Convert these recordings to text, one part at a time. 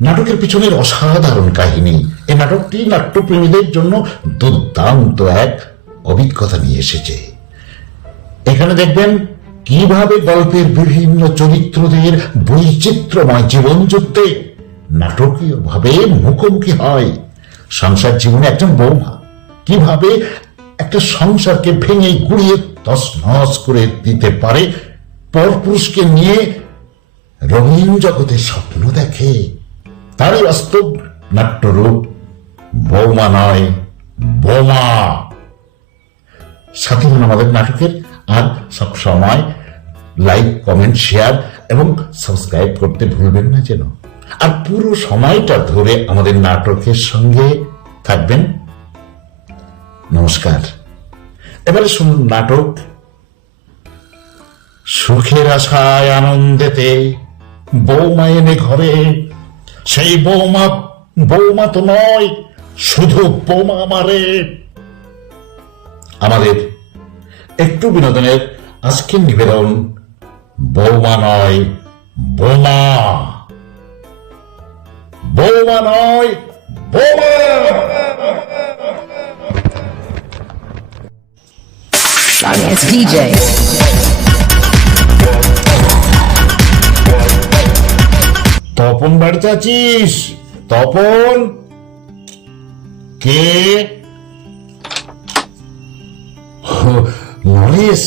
নাটকের পিছনের অসাধারণ কাহিনী। এই নাটকটি নাট্যপ্রেমীদের জন্য দুর্দান্ত এক অভিজ্ঞতা নিয়ে এসেছে। এখানে দেখবেন কীভাবে গল্পের বিভিন্ন চরিত্রদের বৈচিত্র্যময় জীবনযুদ্ধে নাটকীয় ভাবে মুখোমুখি হয়। সংসার জীবনে একজন বৌমা কীভাবে একটা সংসারকে ভেঙে গুড়িয়ে তছনছ করে দিতে পারে, পরপুরুষকে নিয়ে রঙিন জগতে স্বপ্ন দেখে। তারই বাস্তব নাট্যরূপ বৌমা নয়, বোমা। সাথী আমাদের নাটকের আর সব সময় লাইক, কমেন্ট, শেয়ার এবং সাবস্ক্রাইব করতে ভুলবেন না যেন। আর পুরো সময়টা ধরে আমাদের নাটকের সঙ্গে থাকবেন। নমস্কার। এবারে শুনুন নাটক। সুখের আশায় আনন্দেতে বৌমা এনে ঘরে সেই বৌমা বৌমা তো নয়, শুধু বৌমা মারে আমাদের একটু বিনোদনের আজকের নিবেদন বৌমা নয়, বোমা। বৌমা নয়, বোমা। DJ. তপন বাড়িতে আছিস? তপন? কে? নরেশ,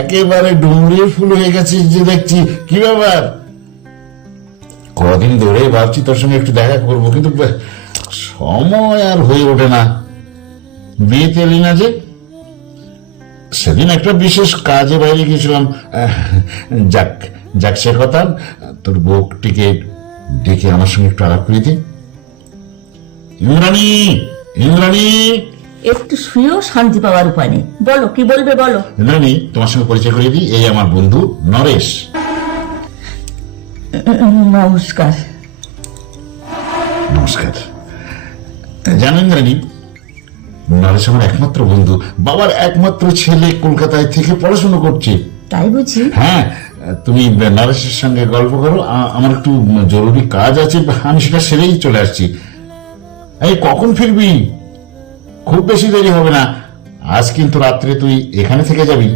একেবারে ডুমুরের ফুল হয়ে গেছিস যে দেখছি। কি ব্যাপার? কদিন ধরে ভাবছি তোর সঙ্গে একটু দেখা করব, কিন্তু সময় আর হয়ে ওঠে না। বিয়েতে এলি না যে? সেদিন একটা বিশেষ কাজে বাইরে গেছিলাম যাক যাক সে কথা। তোর বউটিকে ডেকে আমার সঙ্গে একটু আলাপ করে দি ইন্দ্রাণী ইন্দ্রাণী। একটু শুয়েও শান্তি পাওয়ার উপায় নেই। বলো কি বলবে বলো? ইন্দ্রাণী তোমার সঙ্গে পরিচয় করিয়ে দিই। এই আমার বন্ধু নরেশ। নমস্কার। নমস্কার। ইন্দ্রাণী নরেশ আমার একমাত্র বন্ধু। বাবার একমাত্র ছেলে কলকাতায় থেকে পড়াশোনা করছে। তাই বুঝি? হ্যাঁ তুমি নরেশের সঙ্গে গল্প করো। আমার একটু জরুরি কাজ আছে আমি সেটা সেরেই চলে আসছি। এই কখন ফিরবি? খুব বেশি দেরি হবে না। আজ কিন্তু রাত্রে তুই এখানে থেকে যাবি।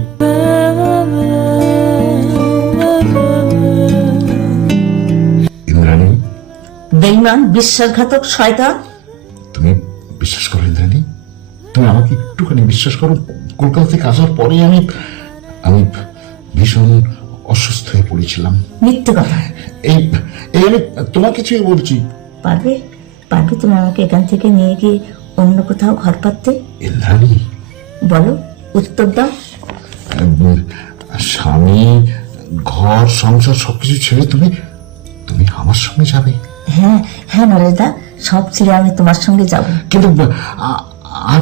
ইন্দ্রাণী? বেইমান বিশ্বাসঘাতক শয়তান। তুমি বিশ্বাস করো ইন্দ্রাণী? তুমি আমাকে একটুখানি বিশ্বাস করো। কলকাতা থেকে আসার পরে আমি আমি ভীষণ অসুস্থ হয়ে পড়েছিলাম। মিথ্যে কথা। এই এই আমি তোমার কিছুই বলছি। পারবে? পারবে তুমি আমাকে এখান থেকে নিয়ে গিয়ে অন্য কোথাও ঘর পাততে? ইন্দ্রাণী বলো উত্তর দাও। স্বামী ঘর সংসার সবকিছু ছেড়ে তুমি তুমি আমার সঙ্গে যাবে? হ্যাঁ হ্যাঁ নরেশদা সব ছেড়ে আমি তোমার সঙ্গে যাব। কিন্তু আর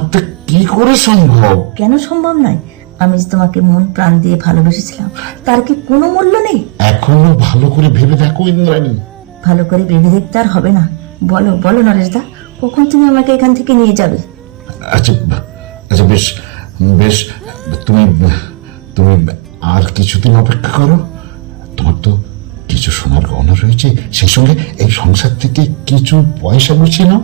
কি করে সম্ভব? কেন সম্ভব নয়? আমি যে তোমাকে মন প্রাণ দিয়ে ভালোবেসেছিলাম তার কি কোনো মূল্য নেই? এখনও ভালো করে ভেবে দেখো ইন্দ্রাণী। ভালো করে ভেবে দেখতে আর হবে না। বলো বলো নরেশদা কখন তুমি আমাকে এখান থেকে নিয়ে যাবে? আচ্ছা আচ্ছা বেশ বেশ তুমি তুমি আর কিছুদিন অপেক্ষা করো। তোমার তো কিছু সোনার গহনা রয়েছে সেই সঙ্গে এই সংসার থেকে কিছু পয়সা গুছিয়ে নাও।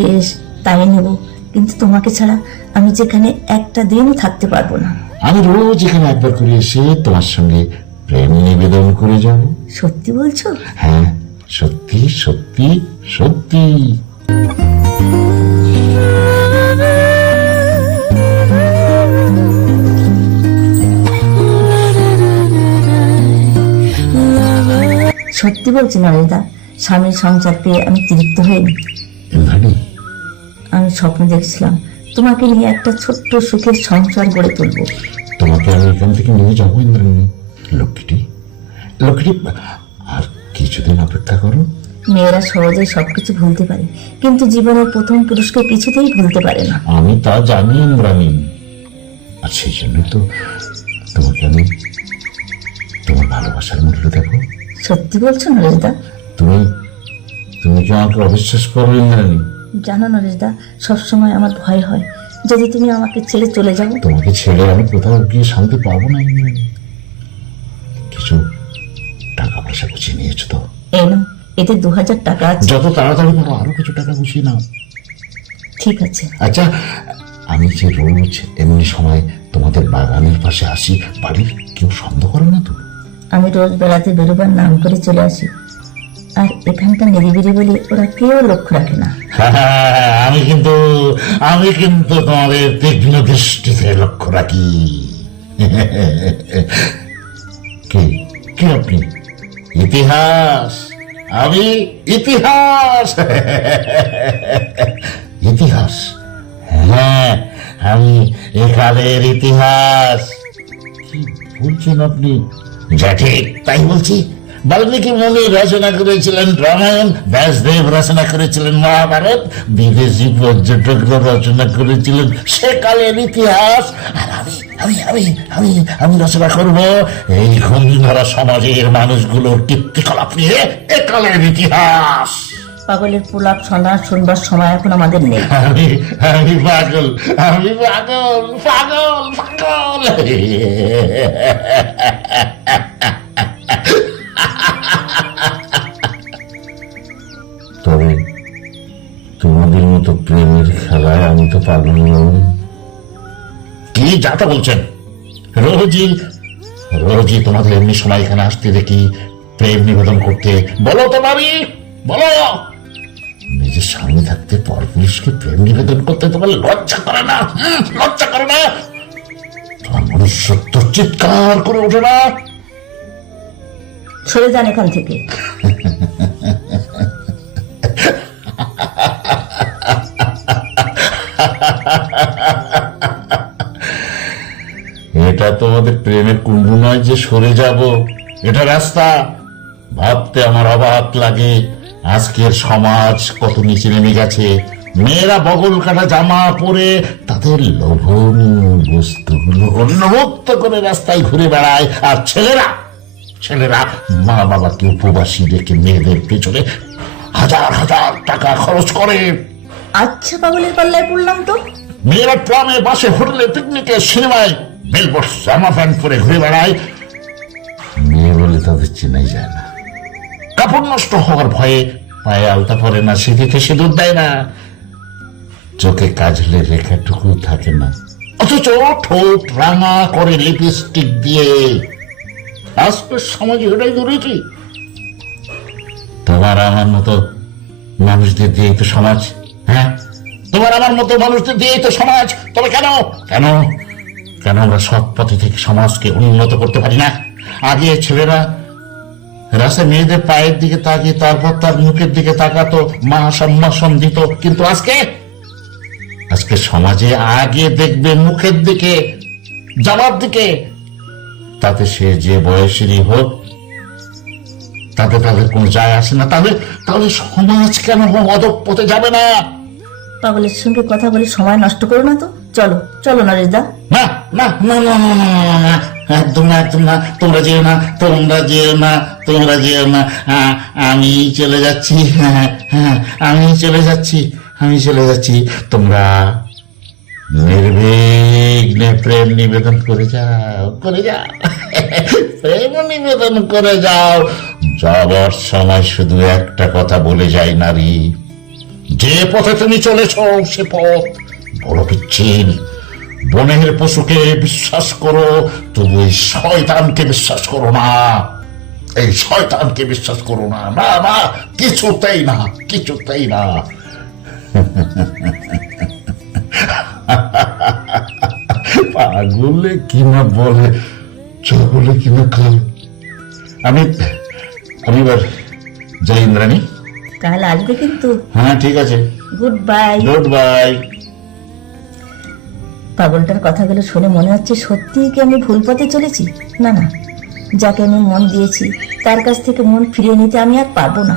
বেশ তাই নেব। কিন্তু তোমাকে ছাড়া আমি যেখানে একটা দিনও থাকতে পারব না। আমি রোজ এখানে একবার করে এসে তোমার সঙ্গে প্রেম নিবেদন করে যাব। সত্যি বলছো? হ্যাঁ সত্যি সত্যি সত্যি। সত্যি বলছি নরেদা স্বামীর সংসার পেয়ে আমি তৃপ্ত হইনি আমি স্বপ্ন দেখছিলাম তোমাকে নিয়ে একটা ছোট্ট সুখের সংসার গড়ে তুলবো। তোমাকে আমি এখান থেকে নিয়ে যাব ইন্দ্রাণী। লক্ষ্মীটি লক্ষ্মীটি আর কিছুদিন অপেক্ষা করো। মেয়েরা সহজে সবকিছু ভুলতে পারে কিন্তু জীবনের প্রথম পুরুষকে কিছুতেই ভুলতে পারে না। আমি তা জানি ইন্দ্রাণী। আর সেই জন্য তো তোমাকে আমি তোমার ভালোবাসার মূল্য দেখো সত্যি বলছো নরেশদা তুমি তুমি কি আমাকে অবিশ্বাস করো ইন্দ্রাণী? জানো নরেশদা সবসময় আমার ভয় হয়। যদি তুমি আমাকে ছেড়ে চলে যাও। তোমাকে ছেড়ে আমি কোথাও গিয়ে শান্তি পাবো না কিছু পয়সা গুছিয়ে নিয়েছো তো? এই এতে দু হাজার টাকা আছে। যত তাড়াতাড়ি পারো আরও কিছু টাকা গুছিয়ে নাও। ঠিক আছে। আচ্ছা আমি যে রোজ এমনি সময় তোমাদের বাগানের পাশে আসি বাড়ির কেউ সন্দেহ করে না তো? আমি রোজ বেড়াতে বেরোবার নাম করে চলে আসি। আর এখানটা নিরিবিরি বলে, ওরা কেউ লক্ষ্য রাখে না। আমি কিন্তু আমি কিন্তু তোমাদের তীক্ষ্ণ দৃষ্টিতে লক্ষ্য রাখি। কি কি আপনি? ইতিহাস? আমি ইতিহাস। ইতিহাস? হ্যাঁ আমি একালের ইতিহাস। কি বলছেন আপনি? যা ঠিক তাই বলছি। বাল্মীকি মুনি রচনা করেছিলেন রামায়ণ ব্যাসদেব রচনা করেছিলেন মহাভারত বিদেশি পর্যটকরা রচনা করেছিলেন সেকালের ইতিহাস। আর আমি আমি আমি আমি আমি রচনা করব এই ঘুমধরা সমাজের মানুষগুলোর কীর্তিকলাপ নিয়ে একালের ইতিহাস। পাগলের প্রলাপ শোনা শুনবার সময় এখন আমাদের নেই। আমি আমি পাগল আমি পাগল পাগল পাগল। তোমাদের মতো প্রেমের খেলায় আমি তো পাগল নই। কি যাতা বলছেন? রোজই রোজই তোমাদের এমনি সময় এখানে আসতে দেখি প্রেম নিবেদন করতে। বলো তো ভাবি বলো। নিজের সামনে থাকতে পর পুলিশকে প্রেম নিবেদন করতে তোমার লজ্জা করে না? লজ্জা করে না? তোমার মনুষ্যত্ব চিৎকার করে ওঠে না? সরে যান এখান থেকে। প্রেমের কুণ্ডু নয় যে সরে যাব এটা রাস্তা। ভাবতে আমার অবাক লাগে আজকের সমাজ কত নিচে নেমে গেছে। মেয়েরা বগল কাটা জামা পরে তাদের লোভনীয় বস্তুগুলো অন্যমুক্ত করে রাস্তায় ঘুরে বেড়ায়। আর ছেলেরা ছেলেরা মা বাবাকে উপবাসী রেখে মেয়েদের পেছনে হাজার হাজার টাকা খরচ করে। আচ্ছা পাগলের পাল্লায় পড়লাম তো। মেয়েরা ট্রামে বাসে হোটেলে পিকনিকে সিনেমায় বেলবস জামা প্যান্ট পরে ঘুরে বেড়ায়। মেয়ে বলে তাদের চেনাই যায় না। কাপড় নষ্ট হওয়ার ভয়ে পায়ে আলতা পরে না সিঁথিতে সিঁদুর দেয় না। চোখে কাজলে রেখাটুকু থাকে না। অথচ ঠোঁট রাঙা করে লিপস্টিক দিয়ে আজকের সমাজে ওটাই ধরেছি। তোমার আমার মতো মানুষদের দিয়েই তো সমাজ হ্যাঁ? তোমার আমার মতো মানুষদের দিয়েই তো সমাজ। তবে কেন? কেন? কেন আমরা সৎ পথে থেকে সমাজকে উন্নত করতে পারি না? আগে ছেলেরা রাস্তায় মেয়েদের পায়ের দিকে তাকিয়ে, তারপর তার মুখের দিকে তাকাতো মা সম্ভাষণ দিত। কিন্তু আজকে আজকে সমাজে আগে দেখবে মুখের দিকে যাবার দিকে। তাতে সে যে বয়সেরই হোক, তাতে তাদের কোনো যায় আসে না। তাহলে তাহলে সমাজ কেন অদপ পথে যাবে না? পাগলের সঙ্গে কথা বলে সময় নষ্ট করো না তো। চলো চলো নরেশদা না না না না না না না, না, একদম না একদম না তোমরা যেও না তোমরা যেও না তোমরা যেও না আমি চলে যাচ্ছি হ্যাঁ হ্যাঁ আমি চলে যাচ্ছি আমি চলে যাচ্ছি। তোমরা নির্বিঘ্নে প্রেম নিবেদন করে যাও করে যাও প্রেম নিবেদন করে যাও। যাবার সময় শুধু একটা কথা বলে যাই নারী। যে পথে তুমি চলেছ সে পথ বড় পিচ্ছিল বনের পশুকে বিশ্বাস করো তবু এই শয়তানকে বিশ্বাস করো না। এই শয়তানকে বিশ্বাস করো না। না না কিছুতেই না কিছুতেই না। পাগলে কি না বলে চলে কি না খায়। আমি আমি এবার যাই ইন্দ্রাণী। কাল আসবে কিন্তু। হ্যাঁ ঠিক আছে। গুড বাই গুড বাই পাগলটার কথাগুলো শুনে মনে হচ্ছে সত্যিই কি আমি ভুল পথে চলেছি? না না। যাকে আমি মন দিয়েছি, তার কাছ থেকে মন ফিরিয়ে নিতে আমি আর পারব না।